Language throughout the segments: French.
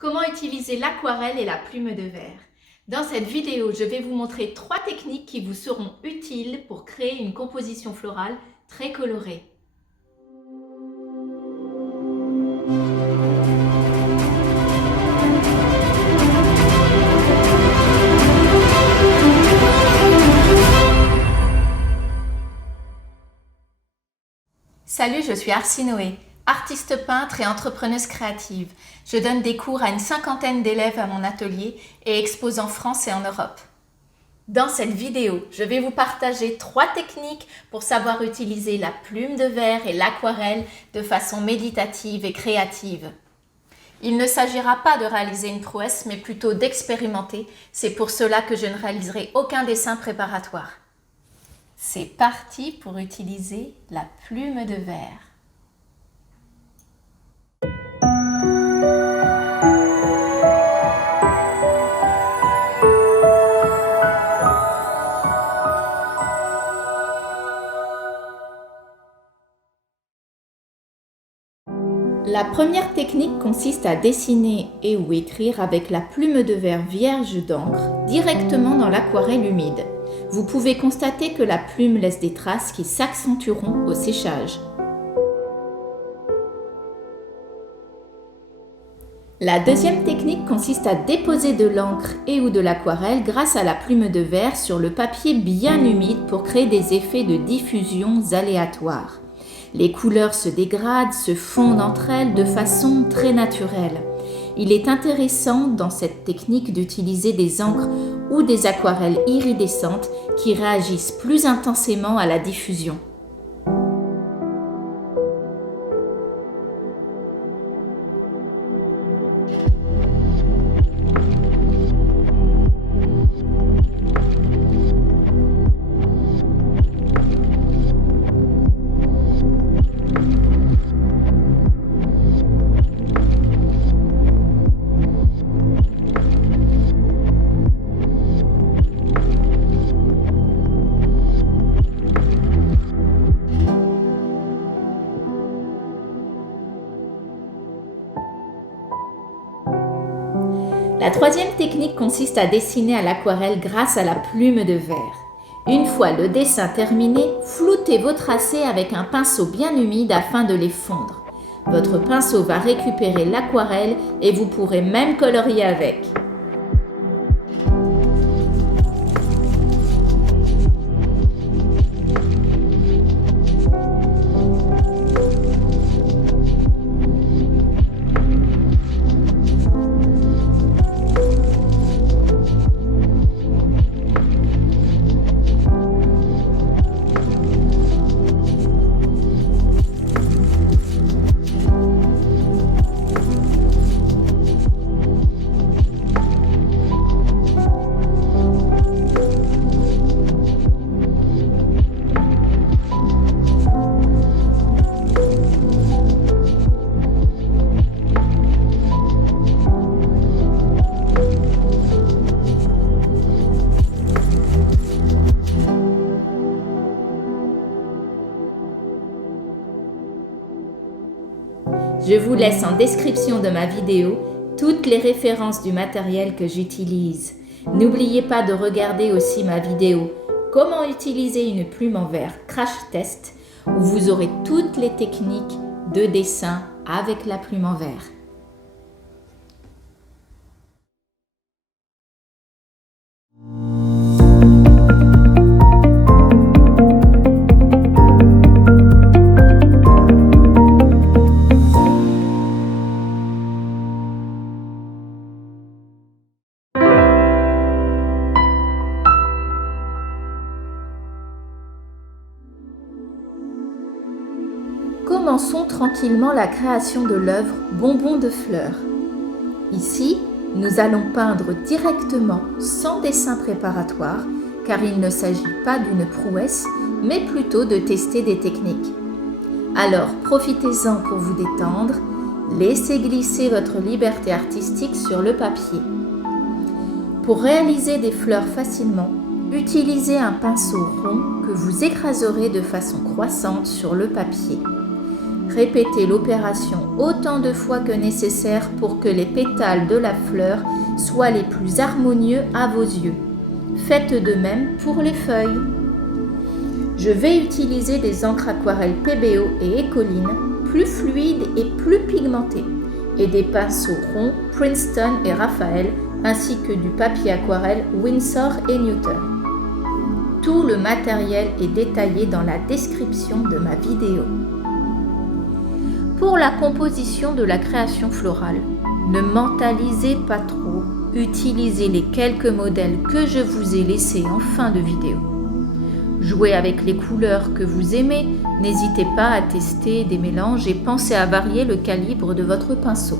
Comment utiliser l'aquarelle et la plume de verre? Dans cette vidéo, je vais vous montrer 3 techniques qui vous seront utiles pour créer une composition florale très colorée. Salut, je suis Arcy Noé, artiste peintre et entrepreneuse créative. Je donne des cours à une 50aine d'élèves à mon atelier et expose en France et en Europe. Dans cette vidéo, je vais vous partager 3 techniques pour savoir utiliser la plume de verre et l'aquarelle de façon méditative et créative. Il ne s'agira pas de réaliser une prouesse, mais plutôt d'expérimenter. C'est pour cela que je ne réaliserai aucun dessin préparatoire. C'est parti pour utiliser la plume de verre. La première technique consiste à dessiner et ou écrire avec la plume de verre vierge d'encre directement dans l'aquarelle humide. Vous pouvez constater que la plume laisse des traces qui s'accentueront au séchage. La deuxième technique consiste à déposer de l'encre et ou de l'aquarelle grâce à la plume de verre sur le papier bien humide pour créer des effets de diffusion aléatoires. Les couleurs se dégradent, se fondent entre elles de façon très naturelle. Il est intéressant dans cette technique d'utiliser des encres ou des aquarelles iridescentes qui réagissent plus intensément à la diffusion. La troisième technique consiste à dessiner à l'aquarelle grâce à la plume de verre. Une fois le dessin terminé, floutez vos tracés avec un pinceau bien humide afin de les fondre. Votre pinceau va récupérer l'aquarelle et vous pourrez même colorier avec. Je vous laisse en description de ma vidéo toutes les références du matériel que j'utilise. N'oubliez pas de regarder aussi ma vidéo « Comment utiliser une plume en verre Crash Test » où vous aurez toutes les techniques de dessin avec la plume en verre. Commençons tranquillement la création de l'œuvre Bonbons de fleurs. Ici, nous allons peindre directement sans dessin préparatoire car il ne s'agit pas d'une prouesse mais plutôt de tester des techniques. Alors profitez-en pour vous détendre, laissez glisser votre liberté artistique sur le papier. Pour réaliser des fleurs facilement, utilisez un pinceau rond que vous écraserez de façon croissante sur le papier. Répétez l'opération autant de fois que nécessaire pour que les pétales de la fleur soient les plus harmonieux à vos yeux. Faites de même pour les feuilles. Je vais utiliser des encres aquarelles PBO et Écoline, plus fluides et plus pigmentées, et des pinceaux ronds Princeton et Raphael, ainsi que du papier aquarelle Winsor et Newton. Tout le matériel est détaillé dans la description de ma vidéo. Pour la composition de la création florale, ne mentalisez pas trop, utilisez les quelques modèles que je vous ai laissés en fin de vidéo. Jouez avec les couleurs que vous aimez, n'hésitez pas à tester des mélanges et pensez à varier le calibre de votre pinceau.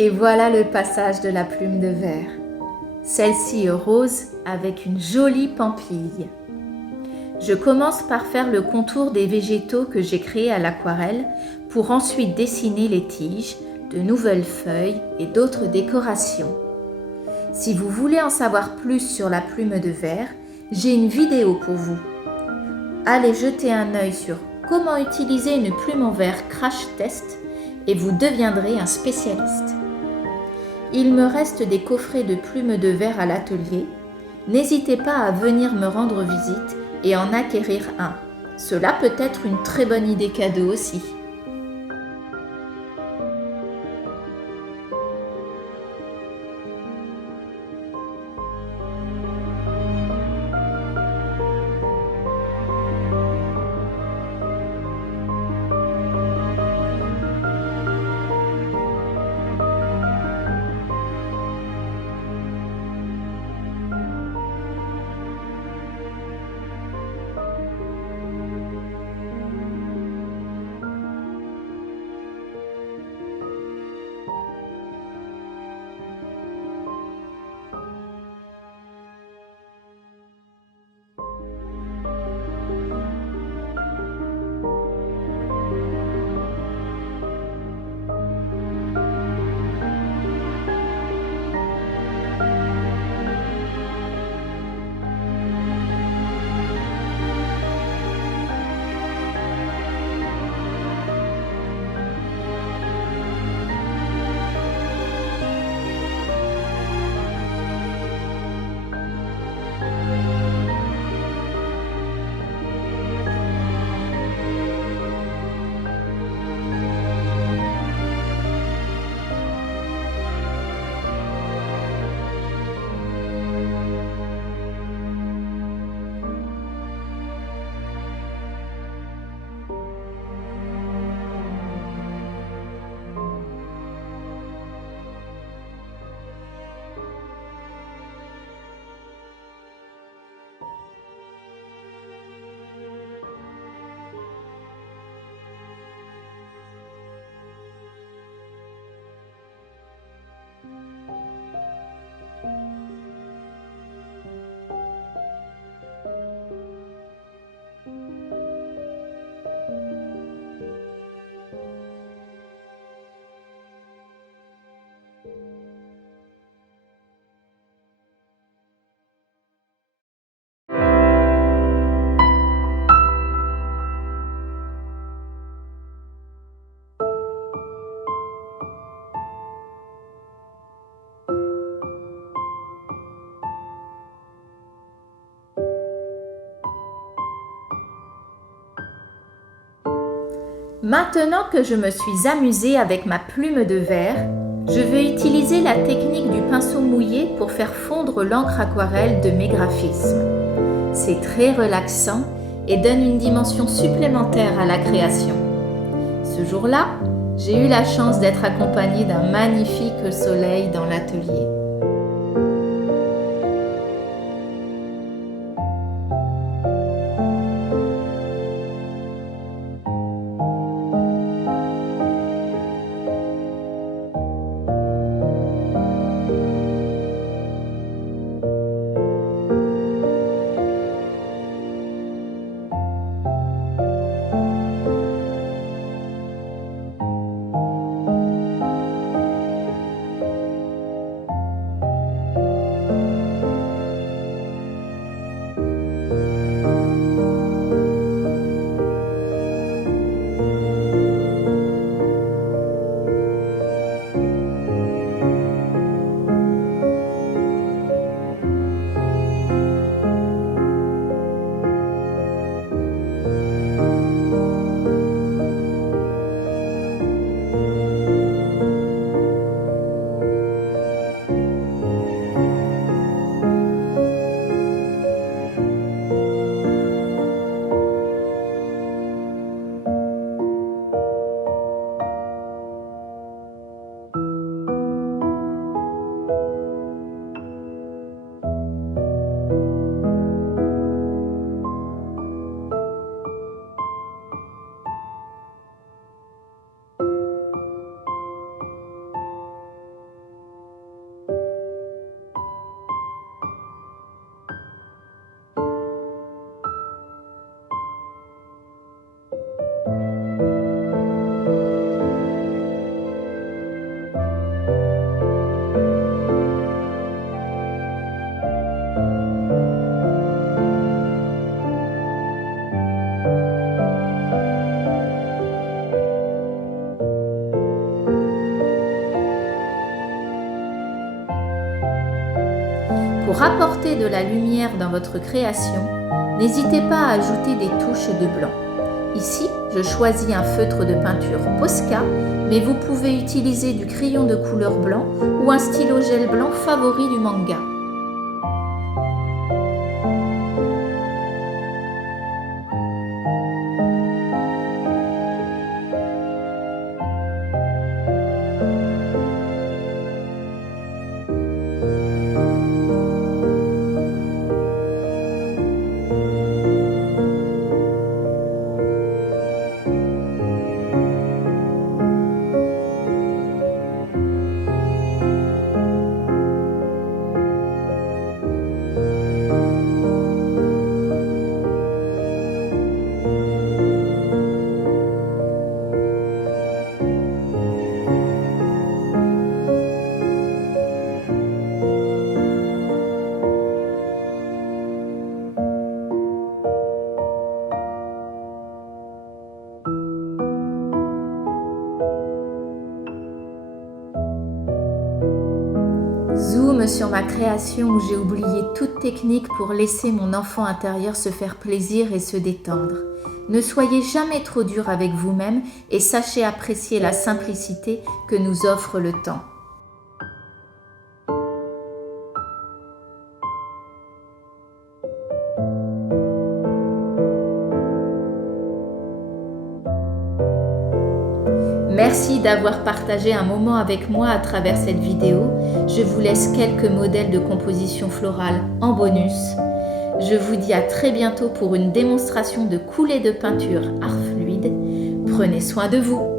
Et voilà le passage de la plume de verre. Celle-ci est rose avec une jolie pampille. Je commence par faire le contour des végétaux que j'ai créés à l'aquarelle pour ensuite dessiner les tiges, de nouvelles feuilles et d'autres décorations. Si vous voulez en savoir plus sur la plume de verre, j'ai une vidéo pour vous. Allez jeter un œil sur comment utiliser une plume en verre crash test et vous deviendrez un spécialiste. Il me reste des coffrets de plumes de verre à l'atelier. N'hésitez pas à venir me rendre visite et en acquérir un. Cela peut être une très bonne idée cadeau aussi. Maintenant que je me suis amusée avec ma plume de verre, je vais utiliser la technique du pinceau mouillé pour faire fondre l'encre aquarelle de mes graphismes. C'est très relaxant et donne une dimension supplémentaire à la création. Ce jour-là, j'ai eu la chance d'être accompagnée d'un magnifique soleil dans l'atelier. ajoutez de la lumière dans votre création, n'hésitez pas à ajouter des touches de blanc. Ici, je choisis un feutre de peinture Posca, mais vous pouvez utiliser du crayon de couleur blanc ou un stylo gel blanc favori du manga. Zoom sur ma création où j'ai oublié toute technique pour laisser mon enfant intérieur se faire plaisir et se détendre. Ne soyez jamais trop dur avec vous-même et sachez apprécier la simplicité que nous offre le temps. Merci d'avoir partagé un moment avec moi à travers cette vidéo. Je vous laisse quelques modèles de composition florale en bonus. Je vous dis à très bientôt pour une démonstration de coulée de peinture art fluide. Prenez soin de vous.